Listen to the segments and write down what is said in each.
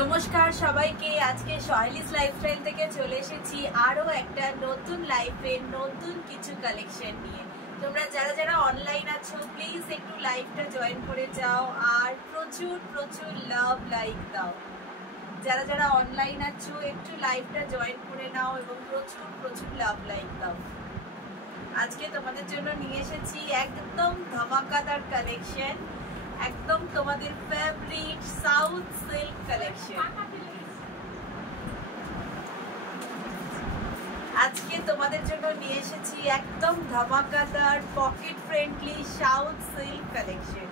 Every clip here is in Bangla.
নমস্কার সবাইকে। আজকে সহেলিস লাইফস্টাইল থেকে চলে এসেছি আরো একটা নতুন লাইফে নতুন কিছু কালেকশন নিয়ে। তোমরা যারা যারা অনলাইন আছো প্লিজ একটু লাইভটা জয়েন করে যাও আর প্রচুর প্রচুর লাভ লাইক দাও। যারা যারা অনলাইন আছো একটু লাইভটা জয়েন করে নাও এবং প্রচুর প্রচুর লাভ লাইক দাও। আজকে তোমাদের জন্য নিয়ে এসেছি একদম ধামাকাদার কালেকশন, একদম তোমাদের ফেভারিট সাউথ সিল্ক কালেকশন। আজকে তোমাদের জন্য নিয়ে এসেছি একদম ধামাকাদার pocket friendly south silk collection.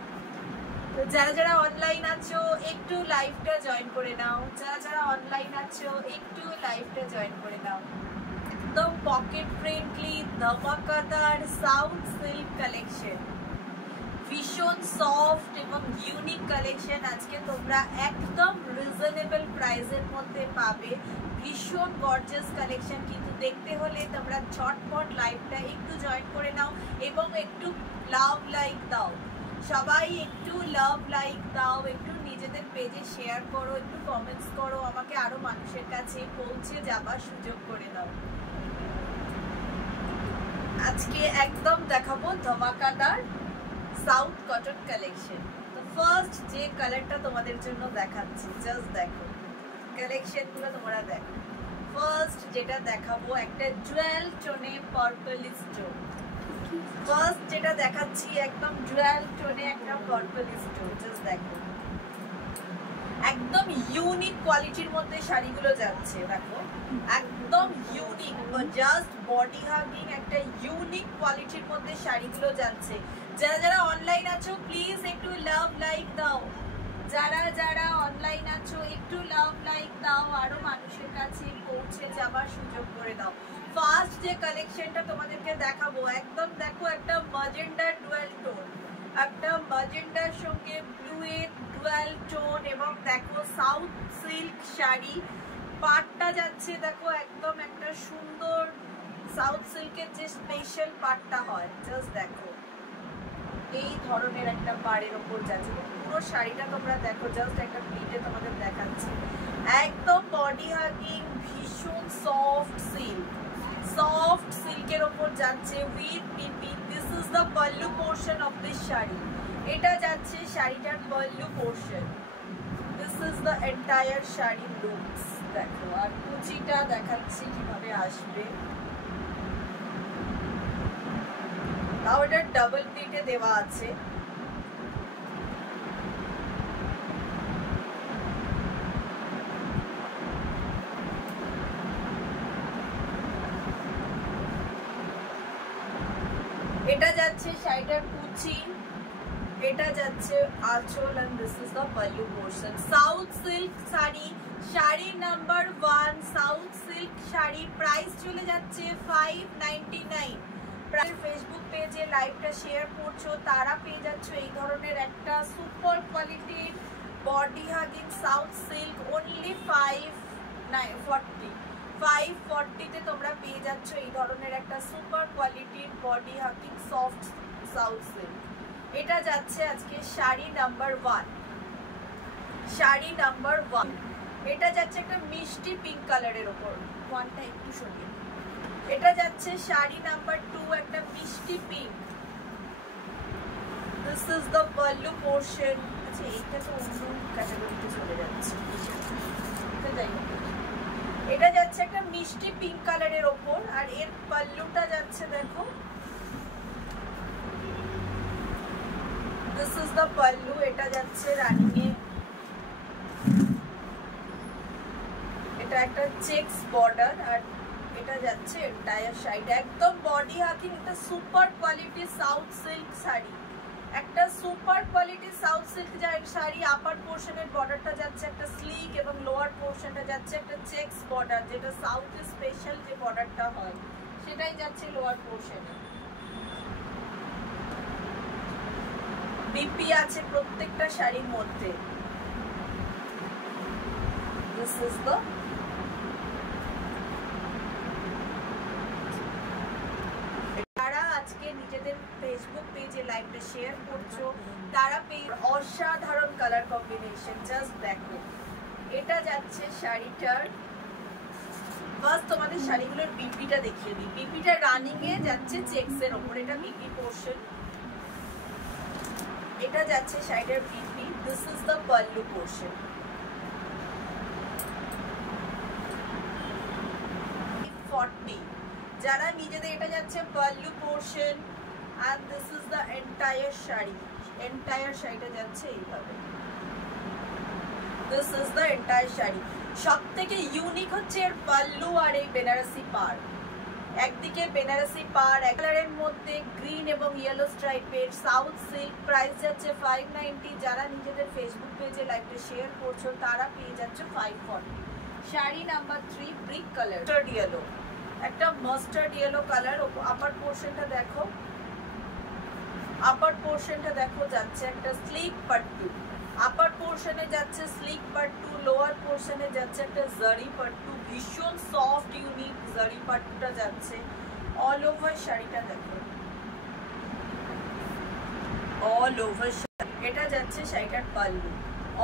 তো যারা যারা অনলাইন আছো একটু লাইভটা জয়েন করে নাও। যারা যারা অনলাইন আছো একটু লাইভটা জয়েন করে নাও। একদম পকেট ফ্রেন্ডলি ধামাকাদার সাউথ সিল্ক কালেকশন, ভীষণ সফট এবং ইউনিক কালেকশন। আজকে তোমরা একদম রিজনেবল প্রাইসের মধ্যে পাবে ভীষণ গর্জিয়াস কালেকশন। কিন্তু দেখতে হলে তোমরা ঝটপট লাইভটা একটু জয়েন করে নাও এবং একটু লাভ লাইক দাও। সবাই একটু লাভ লাইক দাও, একটু নিজেদের পেজে শেয়ার করো, একটু কমেন্টস করো, আমাকে আরো মানুষের কাছে পৌঁছে যাবার সুযোগ করে দাও। আজকে একদম দেখাবো ধামাকাদার সাউথ কটন কালেকশন। তো ফার্স্ট যে কালারটা তোমাদের জন্য দেখাচ্ছি, জাস্ট দেখো কালেকশন গুলো তোমরা দেখো। ফার্স্ট যেটা দেখাবো একটা জুয়েল টোনে পার্পলিশ টোন। ফার্স্ট যেটা দেখাচ্ছি একদম জুয়েল টোনে একটা পার্পলিশ টোন, জাস্ট দেখো একদম ইউনিক কোয়ালিটির মধ্যে শাড়িগুলো যাচ্ছে। দেখো একদম ইউনিক, জাস্ট বডি হাগিং একটা ইউনিক কোয়ালিটির মধ্যে শাড়িগুলো যাচ্ছে। যারা যারা অনলাইন আছো প্লিজ একটু লাভ লাইক দাও। যারা যারা অনলাইন আছো একটু লাভ লাইক দাও, আরো মানুষের কাছে পৌঁছে যাবার সুযোগ করে দাও। ফার্স্ট যে কালেকশনটা তোমাদেরকে দেখাবো একদম দেখো একটা ম্যাজেন্ডা ডুয়াল টোন, একটা ম্যাজেন্ডার সঙ্গে ব্লু এর ডুয়াল টোন এবং দেখো সাউথ সিল্ক শাড়ি। পাটটা যাচ্ছে দেখো একদম একটা সুন্দর সাউথ সিল্কের যে স্পেশাল পাটটা হয়, জাস্ট দেখো এই ধরনের একটা পাড়ের ওপর যাচ্ছে। পুরো শাড়িটা তোমরা দেখো, জাস্ট একটা প্লিটে তোমাদের দেখাচ্ছি। একদম বডি হাগিং ভীষণ সফট সিল্ক, সফট সিল্কের ওপর যাচ্ছে with piping. This is the pallu portion of this sari. এটা যাচ্ছে শাড়িটার pallu portion. This is the entire sari looks. দেখো আর কুচিটা দেখাচ্ছি কিভাবে আসবে। তাও এটা ডাবল প্লিটে দেওয়া আছে। এটা যাচ্ছে শাড়িটার কুচি, এটা যাচ্ছে আঁচল, and this is the pallu portion. South silk sari, sari number 1 south silk sari. Price চলে যাচ্ছে 599। ফেসবুক পেজে লাইভটা শেয়ার করছো তারা পেয়ে যাচ্ছ এই ধরনের একটা সুপার কোয়ালিটির body hugging south silk. Only 540 তোমরা পেয়ে যাচ্ছ এই ধরনের একটা সুপার কোয়ালিটির body hugging soft south silk. এটা যাচ্ছে আজকে শাড়ি নাম্বার 1, শাড়ি নাম্বার 1। এটা যাচ্ছে একটা মিষ্টি পিঙ্ক কালারের ওপর, ওয়ানটা একটু সরিয়ে। এটা যাচ্ছে শাড়ি নাম্বার 2, একটা মিষ্টি pink. This is the pallu portion. আচ্ছা এইটা তো অন্য ক্যাটাগরিতে চলে যাচ্ছে। এটা যাচ্ছে একটা মিষ্টি পিঙ্ক কালারের ওপর আর এর পাল্লুটা যাচ্ছে দেখো, দিস ইজ দ্য পাল্লু। এটা যাচ্ছে রানিং এ, এটা একটা চেকস বর্ডার আর এটা যাচ্ছে এন্টায়ার শাড়ি। একদম বডি হাগিং একটা super quality south silk sari, একটা super quality south silk sari. Upper পোর্শনের বর্ডারটা যাচ্ছে একটা স্লিক এবং লোয়ার পোর্শনটা যাচ্ছে একটা চেকস বর্ডার, যেটা সাউথে স্পেশাল যে বর্ডারটা হয় সেটাই যাচ্ছে লোয়ার পোর্শনে। বিপি আছে প্রত্যেকটা শাড়ির মধ্যে। দিস ইজ দ্য আজকে নিজেদের ফেসবুক পেজে লাইভটা শেয়ার করছো তারা পেয়ে অসাধারণ কালার কম্বিনেশন। জাস্ট দেখো এটা যাচ্ছে শাড়িটার, বাস তোমাদের শাড়িগুলোর বিপিটা দেখিয়ে দিই। বিপিটা রানিং এ যাচ্ছে চেকস এর উপর, এটা বিপি পোর্শন। এটা যাচ্ছে শাড়িটার BP, this is the pallu portion. যারা নিজেদের, এটা যাচ্ছে pallu portion and this is the entire sari. entire শাড়িটা যাচ্ছে এইভাবে, this is the entire sari. সবথেকে ইউনিক হচ্ছে এর পাল্লু আর এই বেনারসি পাড়। একদিকে বেনারসি পাড় এক কালারের মধ্যে গ্রিন এবং ইয়েলো স্ট্রাইপের, সাউথ সিল্ক, প্রাইস যাচ্ছে 590। যারা নিজেদের ফেসবুক পেজে লাইভটা শেয়ার করছো তারা পেয়ে যাচ্ছে 540। Sari number 3 brick colour, mustard yellow, একটা মাস্টার্ড ইয়েলো কালার। আপার পোর্শনটা দেখো, আপার পোর্শনটা দেখো যাচ্ছে একটা স্লিক পাট্টু। আপার পোর্শনে যাচ্ছে স্লিক পাট্টু, লোয়ার পোর্শনে যাচ্ছে একটা জারি পাট্টু। ভীষণ সফট ইউনিক জারি পাট্টুটা যাচ্ছে। অল ওভার শাড়িটা দেখো, অল ওভার। এটা যাচ্ছে শাড়িটার পাল্লু।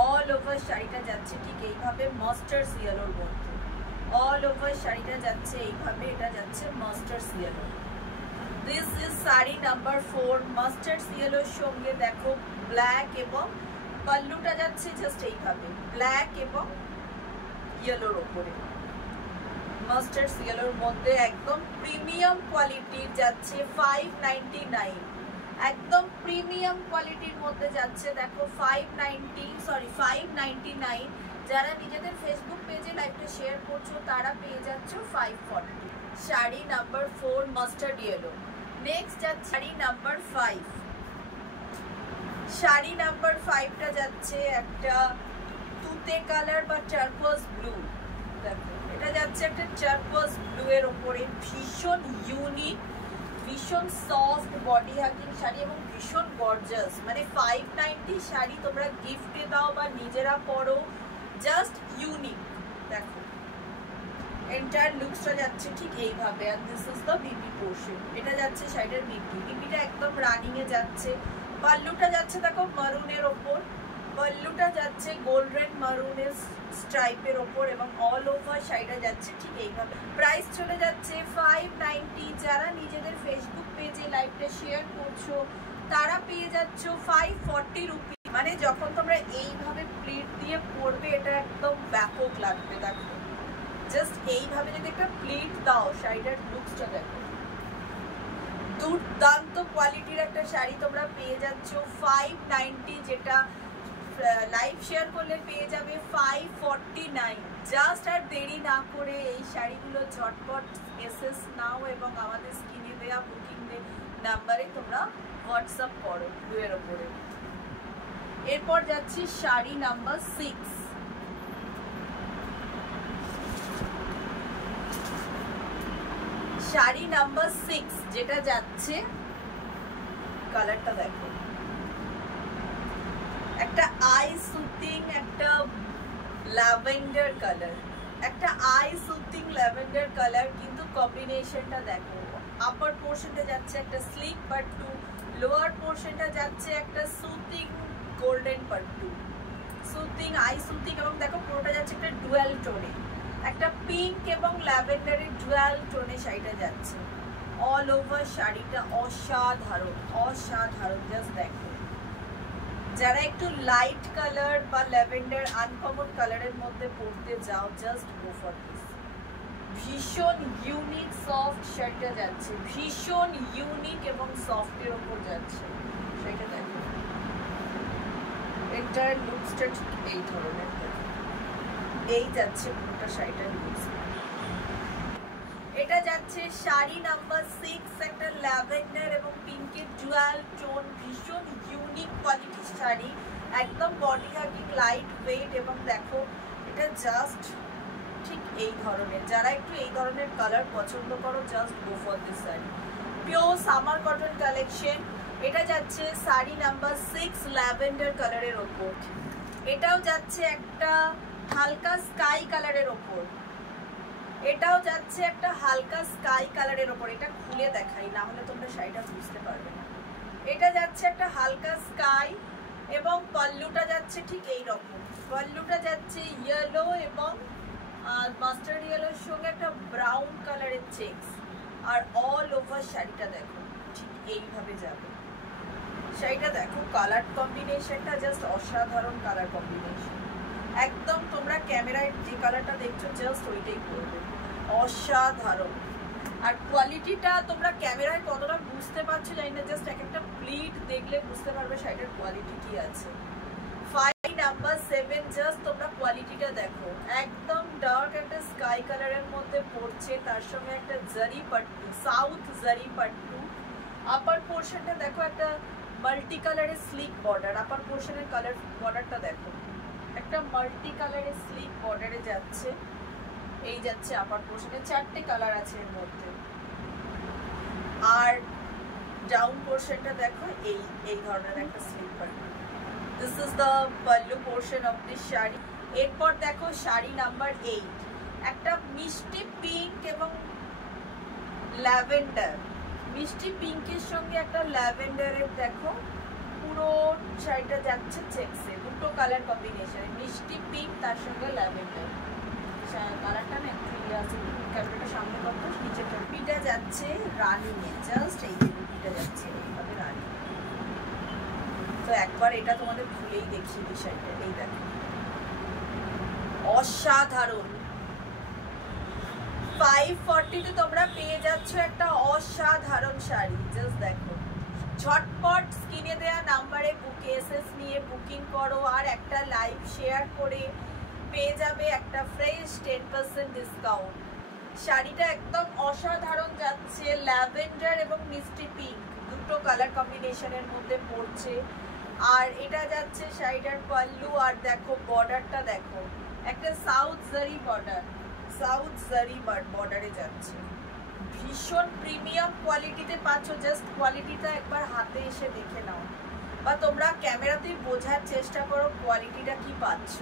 অল ওভার শাড়িটা যাচ্ছে ঠিক এইভাবে মাস্টার্ড ইয়েলোর মধ্যে। অল ওভার শাড়িটা যাচ্ছে এইভাবে, এটা যাচ্ছে mustard yellow. This is sari number 4 mustard ইয়েলোর সঙ্গে দেখো ব্ল্যাক, এবং পাল্লুটা যাচ্ছে জাস্ট এইভাবে ব্ল্যাক এবং ইয়েলোর উপরে। মাস্টার্ড ইয়েলোর মধ্যে একদম প্রিমিয়াম কোয়ালিটির যাচ্ছে 599, একদম প্রিমিয়াম কোয়ালিটির মধ্যে যাচ্ছে দেখো 599। যারা নিজেদের ফেসবুক পেজে লাইভটা শেয়ার করছো তারা পেয়ে যাচ্ছ 540। Sari number 4 mustard yellow. Next যাচ্ছে শাড়ি নাম্বার 5। শাড়ি নাম্বার 5টা যাচ্ছে একটা তুতে কালার বা টার্কোয়াজ ব্লু। দেখো এটা যাচ্ছে একটা টার্কোয়াজ ব্লু এর উপরে, ভীষণ ইউনিক, ভীষণ সফট বডি হাগিং শাড়ি এবং ভীষণ গর্জাস। মানে 590 শাড়ি তোমরা গিফটে দাও বা নিজেরা পরো, জাস্ট ইউনিক। দেখো এন্টায়ার লুকসটা যাচ্ছে ঠিক এইভাবে, আর this is the BP portion. এটা যাচ্ছে শাড়িটার বিপি। বিপিটা একদম রানিং এ যাচ্ছে। পাল্লুটা যাচ্ছে দেখো মারুনের ওপর, পাল্লুটা যাচ্ছে গোল্ডেন মারুনের স্ট্রাইপের ওপর, এবং অল ওভার শাড়িটা যাচ্ছে ঠিক এইভাবে। প্রাইস চলে যাচ্ছে 590। যারা নিজেদের ফেসবুক পেজে লাইভটা শেয়ার করছো তারা পেয়ে যাচ্ছ 540 রুপি। মানে যখন তোমরা এইভাবে প্লিট দিয়ে পরবে এটা একদম ব্যাপক লাগবে। দেখো জাস্ট এইভাবে যদি একটা প্লিট দাও, শাড়িটার লুকসটা দেখো, দুর্দান্ত কোয়ালিটির একটা শাড়ি তোমরা পেয়ে যাচ্ছ 590। যেটা লাইভ শেয়ার করলে পেয়ে যাবে 549। জাস্ট আর দেরি না করে এই শাড়িগুলো ঝটপট মেসেজ নাও এবং আমাদের স্ক্রিনে দেওয়া বুকিং নাম্বারে তোমরা হোয়াটসঅ্যাপ করো ব্লুয়ের ওপরে। এরপর যাচ্ছি শাড়ি নাম্বার 6। শাড়ি নাম্বার 6 যেটা যাচ্ছে, কালারটা দেখো, একটা আই সুতিং, একটা ল্যাভেন্ডার কালার, একটা আই সুতিং ল্যাভেন্ডার কালার, কিন্তু কম্বিনেশনটা দেখো। আপার পোর্শনটা যাচ্ছে একটা স্লিক পাট্টু, লোয়ার পোর্শনটা যাচ্ছে একটা soothing golden pattu, soothing I soothing, এবং দেখো পুরোটা যাচ্ছে একটা ডুয়াল টোনে, একটা পিঙ্ক এবং ল্যাভেন্ডারের ডুয়াল টোনে শাড়িটা যাচ্ছে। অল ওভার শাড়িটা অসাধারণ, অসাধারণ। জাস্ট দেখো, যারা একটু লাইট কালার বা ল্যাভেন্ডার আনকমন কালারের মধ্যে পরতে যাও, জাস্ট গো ফর দিস। ভীষণ ইউনিক সফট শাড়িটা যাচ্ছে, ভীষণ ইউনিক এবং সফটের ওপর যাচ্ছে সেটা দেখো। এটার লুকসটা ঠিক এই ধরনের, এই যাচ্ছে পুরোটা শাড়িটার লুকস। এটা যাচ্ছে শাড়ি নাম্বার 6, একটা ল্যাভেন্ডার এবং পিঙ্কের ডুয়াল টোন, ভীষণ ইউনিক কোয়ালিটির শাড়ি, একদম বডি হাগিং, লাইট ওয়েট, এবং দেখো এটা জাস্ট ঠিক এই ধরনের। যারা একটু এই ধরনের কালার পছন্দ করো, just go for this sari. Pure summer cotton collection. এটা যাচ্ছে শাড়ি নাম্বার 6 ল্যাভেন্ডার কালারের ওপর। এটাও যাচ্ছে একটা হালকা স্কাই কালারের ওপর, এটাও যাচ্ছে একটা হালকা স্কাই কালারের ওপর। এটা খুলে দেখাই, না হলে তোমরা শাড়িটা বুঝতে পারবে না। এটা যাচ্ছে একটা হালকা স্কাই এবং পাল্লুটা যাচ্ছে ঠিক এই রকম। পাল্লুটা যাচ্ছে ইয়েলো এবং মাস্টার্ড ইয়েলোর সঙ্গে একটা ব্রাউন কালারের চেকস, আর অল ওভার শাড়িটা দেখো ঠিক এইভাবে যাবে। শাড়িটা দেখো কালার কম্বিনেশনটা জাস্ট অসাধারণ কালার কম্বিনেশন, একদম তোমরা ক্যামেরায় যে কালারটা দেখছো জাস্ট ওইটাই করবে, অসাধারণ। আর কোয়ালিটিটা তোমরা ক্যামেরায় কতটা বুঝতে পারছো জানি না, জাস্ট একটা প্লিট দেখলে বুঝতে পারবে শাড়িটার কোয়ালিটি কি আছে। 5 নাম্বার 7 জাস্ট তোমরা কোয়ালিটিটা দেখো, একদম ডার্ক একটা স্কাই কালারের মধ্যে পড়ছে, তার সঙ্গে একটা জারি পাট্টু, সাউথ জারি পাট্টু। আপার পোর্শনটা দেখো একটা মাল্টি কালারের স্লিক বর্ডার, আপার পোর্শনের কালার বর্ডারটা দেখো একটা মাল্টি কালারের স্লিক বর্ডারে যাচ্ছে, এই যাচ্ছে আপার পোর্শনে, 4টে কালার আছে এর মধ্যে। আর ডাউন পোর্শনটা দেখো এই ধরনের একটা slick pattu. This is the pallu portion of this sari. এরপর দেখো শাড়ি নাম্বার 8, একটা মিষ্টি পিঙ্ক এবং ল্যাভেন্ডার, মিষ্টি পিঙ্কের সঙ্গে একটা ল্যাভেন্ডারের দেখো পুরো শাড়িটা যাচ্ছে চেকসে, দুটো কালার কম্বিনেশন, মিষ্টি পিঙ্ক তার সঙ্গে ল্যাভেন্ডার। কালারটা না একটু ইয়ে আছে, ক্যামেরাটা সামনে করতে নিচে টপিটা যাচ্ছে রানি নিয়ে, জাস্ট এই টপিটা যাচ্ছে এইভাবে রানি। তো একবার এটা তোমাদের খুলেই দেখিয়ে দিই শাড়িটা, এই দেখো অসাধারণ। 540 তে তোমরা পেয়ে যাচ্ছ একটা অসাধারণ শাড়ি, জাস্ট দেখো। ঝটপট স্ক্রিনে দেওয়া নাম্বারে এসএস নিয়ে বুকিং করো, আর একটা লাইভ শেয়ার করে পেয়ে যাবে একটা ফ্রেশ 10% ডিসকাউন্ট। শাড়িটা একদম অসাধারণ যাচ্ছে, ল্যাভেন্ডার এবং মিষ্টি পিঙ্ক দুটো কালার কম্বিনেশনের মধ্যে পড়ছে। আর এটা যাচ্ছে শাড়িটার পাল্লু, আর দেখো বর্ডারটা দেখো একটা সাউথ জারি বর্ডার, সাউথ জারি বর্ডারে যাচ্ছে, ভীষণ প্রিমিয়াম কোয়ালিটিতে পাচ্ছ। জাস্ট কোয়ালিটিটা একবার হাতে এসে দেখে নাও, বা তোমরা ক্যামেরাতেই বোঝার চেষ্টা করো কোয়ালিটিটা কি পাচ্ছ।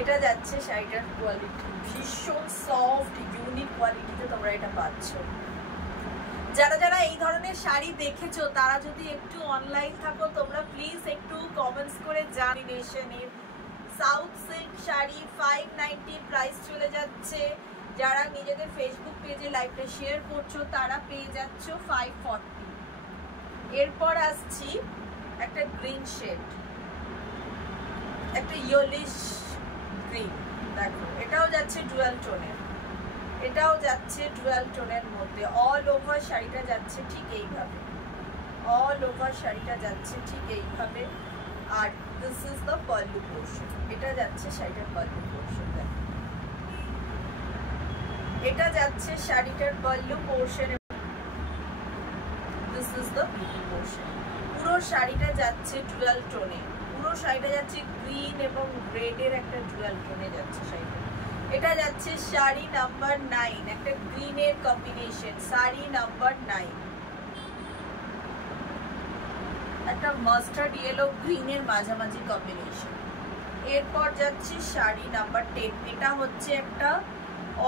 এটা যাচ্ছে শাড়িটার কোয়ালিটি, ভীষণ সফট ইউনিক কোয়ালিটিতে তোমরা এটা পাচ্ছ। যারা যারা এই ধরনের শাড়ি দেখেছো তারা যদি একটু অনলাইন থাকো তোমরা প্লিজ একটু কমেন্টস করে জানিয়ে। সাউথ সিল্ক শাড়ি 590 প্রাইস চলে যাচ্ছে। যারা নিজেদের ফেসবুক পেজে লাইভটা শেয়ার করছো তারা পেয়ে যাচ্ছ 540। এরপর আসছি একটা গ্রিন শেড, একটা ইয়েলিশ গ্রিন, দেখো এটাও যাচ্ছে ডুয়াল টোনের, এটাও যাচ্ছে ডুয়াল টোনের মধ্যে। অল ওভার শাড়িটা যাচ্ছে ঠিক এইভাবে, অল ওভার শাড়িটা যাচ্ছে ঠিক এইভাবে। আর this is the pallu portion, এটা যাচ্ছে শাড়িটার পাল্লু পোর্শন, দেখো এটা যাচ্ছে শাড়িটার pallu portion, this is the pico portion. পুরো শাড়িটা যাচ্ছে ডুয়াল টোনে, পুরো শাড়িটা যাচ্ছে গ্রিন এবং রেডের একটা ডুয়াল টোনে যাচ্ছে শাড়িটা। এটা যাচ্ছে শাড়ি নাম্বার 9, একটা গ্রিনের কম্বিনেশন, শাড়ি নাম্বার 9, একটা মাস্টার্ড ইয়েলো গ্রিনের মাঝামাঝি কম্বিনেশন। এরপর যাচ্ছে শাড়ি নাম্বার 10, এটা হচ্ছে একটা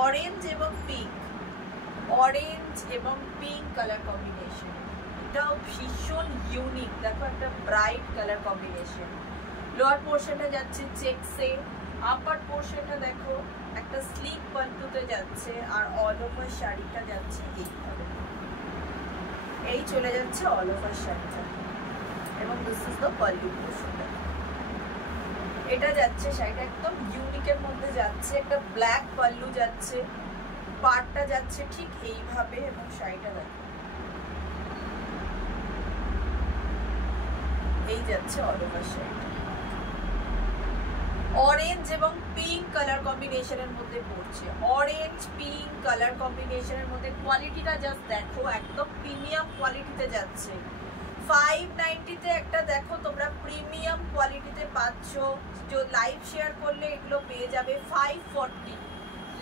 অরেঞ্জ এবং পিঙ্ক, অরেঞ্জ এবং পিঙ্ক কালার কম্বিনেশন, এটাও ভীষণ ইউনিক, দেখো একটা ব্রাইট কালার কম্বিনেশন। লোয়ার পোর্শনটা যাচ্ছে চেকসে, আপার পোর্শনটা দেখো একটা স্লিক পাল্টুতে যাচ্ছে, আর অল ওভার শাড়িটা যাচ্ছে এইভাবে, এই চলে যাচ্ছে অল ওভার শাড়িটা। এবং this is the pallu portion, এটা যাচ্ছে শাড়িটা একদম ইউনিকের মধ্যে যাচ্ছে, একটা ব্ল্যাক পাল্লু যাচ্ছে, পাড়টা যাচ্ছে ঠিক এইভাবে, এবং শাড়িটা দেখো এই যাচ্ছে অল ওভার শাড়িটা। অরেঞ্জ এবং পিঙ্ক কালার কম্বিনেশনের মধ্যে পড়ছে, অরেঞ্জ পিঙ্ক কালার কম্বিনেশনের মধ্যে। কোয়ালিটিটা জাস্ট দেখো, একদম প্রিমিয়াম কোয়ালিটিতে যাচ্ছে। 590 তে একটা দেখো তোমরা প্রিমিয়াম কোয়ালিটিতে পাচ্ছ। লাইভ শেয়ার করলে এগুলো পেয়ে যাবে 540,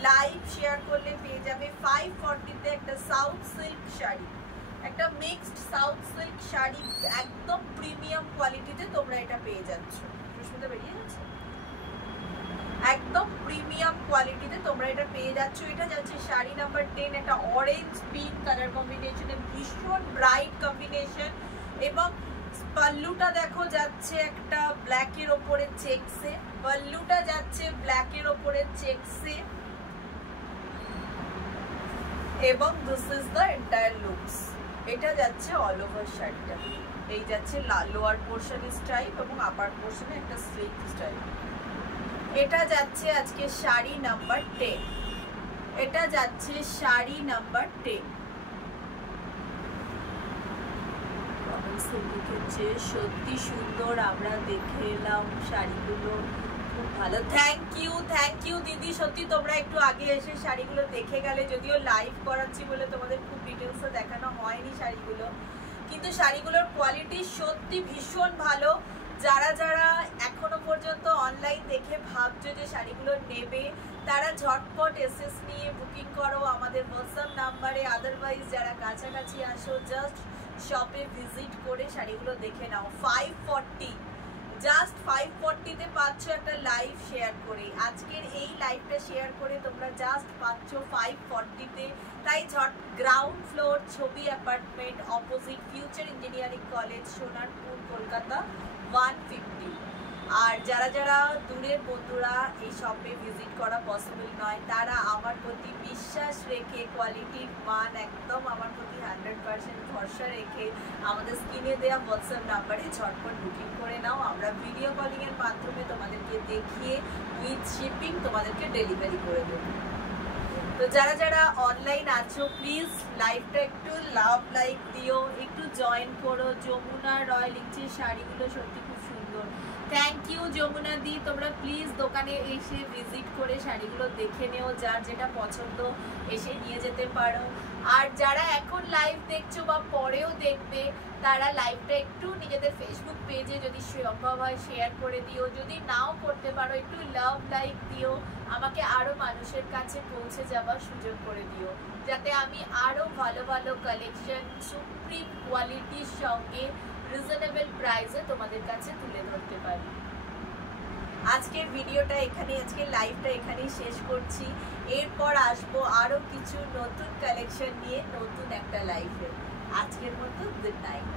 লাইভ শেয়ার করলে পেয়ে যাবে 540 তে একটা সাউথ সিল্ক শাড়ি, একটা মিক্সড সাউথ সিল্ক শাড়ি, একদম প্রিমিয়াম কোয়ালিটিতে তোমরা এটা পেয়ে যাচ্ছ। সুস্মিতা বেরিয়ে যাচ্ছে, একদম প্রিমিয়াম কোয়ালিটিতে তোমরা এটা পেয়ে যাচ্ছ। এটা যাচ্ছে শাড়ি নাম্বার 10, একটা অরেঞ্জ পিঙ্ক কালার কম্বিনেশনে, ভীষণ ব্রাইট কম্বিনেশন। এবং পাল্লুটা দেখো যাচ্ছে একটা ব্ল্যাকের ওপরে চেকসে, পাল্লুটা যাচ্ছে ব্ল্যাকের ওপরে চেকসে, এবং this is the entire looks. এটা যাচ্ছে অল ওভার শার্টটা, এই যাচ্ছে লোয়ার পোর্শন স্টাইল এবং আপার পোর্শনে একটা স্লিক স্টাইল। এটা যাচ্ছে আজকে শাড়ি নাম্বার 10, এটা যাচ্ছে শাড়ি নাম্বার 10। সত্যি সুন্দর, আমরা দেখে এলাম শাড়িগুলো, খুব ভালো। থ্যাংক ইউ দিদি, সত্যি তোমরা একটু আগে এসে শাড়িগুলো দেখে গেলে, যদিও লাইভ করাচ্ছি বলে তোমাদের খুব ডিটেলসে দেখানো হয়নি শাড়িগুলো, কিন্তু শাড়িগুলোর কোয়ালিটি সত্যি ভীষণ ভালো। যারা যারা এখনো পর্যন্ত অনলাইন দেখে ভাবছো যে শাড়িগুলো নেবে, তারা ঝটপট এসএস নিয়ে বুকিং করো আমাদের হোয়াটসঅ্যাপ নাম্বারে। আদারওয়াইজ যারা কাছাকাছি আসো, জাস্ট শপে ভিজিট করে শাড়িগুলো দেখে নাও। 540, জাস্ট 540-তে পাচ্ছ একটা লাইভ শেয়ার করে। আজকের এই লাইভটা শেয়ার করে তোমরা জাস্ট পাচ্ছ 540-তে। তাই গ্রাউন্ড ফ্লোর, ছবি apartment, opposite future engineering college, Sonarpur, Kolkata, 150। আর যারা যারা দূরের বন্ধুরা এই শপে ভিজিট করা পসিবল নয়, তারা আমার প্রতি বিশ্বাস রেখে, কোয়ালিটির মান একদম আমার প্রতি 100% ভরসা রেখে আমাদের স্ক্রিনে দেওয়া হোয়াটসঅ্যাপ নাম্বারে ঝটপট বুকিং করে নাও। আমরা ভিডিও কলিংয়ের মাধ্যমে তোমাদেরকে দেখিয়ে উইথ শিপিং তোমাদেরকে ডেলিভারি করে দেবো। তো যারা যারা অনলাইন আছো, প্লিজ লাইভটা একটু লাইক দিও, একটু জয়েন করো। যমুনা রয় লিখছে শাড়িগুলো সত্যি খুব সুন্দর। থ্যাংক ইউ যমুনা দি, তোমরা প্লিজ দোকানে এসে ভিজিট করে শাড়িগুলো দেখে নিও, যার যেটা পছন্দ এসে নিয়ে যেতে পারো। আর যারা এখন লাইভ দেখছো বা পরেও দেখবে, তারা লাইভটা একটু নিজেদের ফেসবুক পেজে যদি সম্ভব হয় শেয়ার করে দিও, যদি নাও করতে পারো একটু লাইক দিও, আমাকে আরো মানুষের কাছে পৌঁছে যাওয়ার সুযোগ করে দিও, যাতে আমি আরো ভালো ভালো কালেকশন সুপ্রিম কোয়ালিটির সঙ্গে রিজনেবল প্রাইসে তোমাদের কাছে তুলে ধরতে পারি। আজকের ভিডিওটা এখানে, আজকে লাইভটা এখানেই শেষ করছি। এরপর আসবো আরো কিছু নতুন কালেকশন নিয়ে নতুন একটা লাইভে। আজকের মতো গুড নাইট।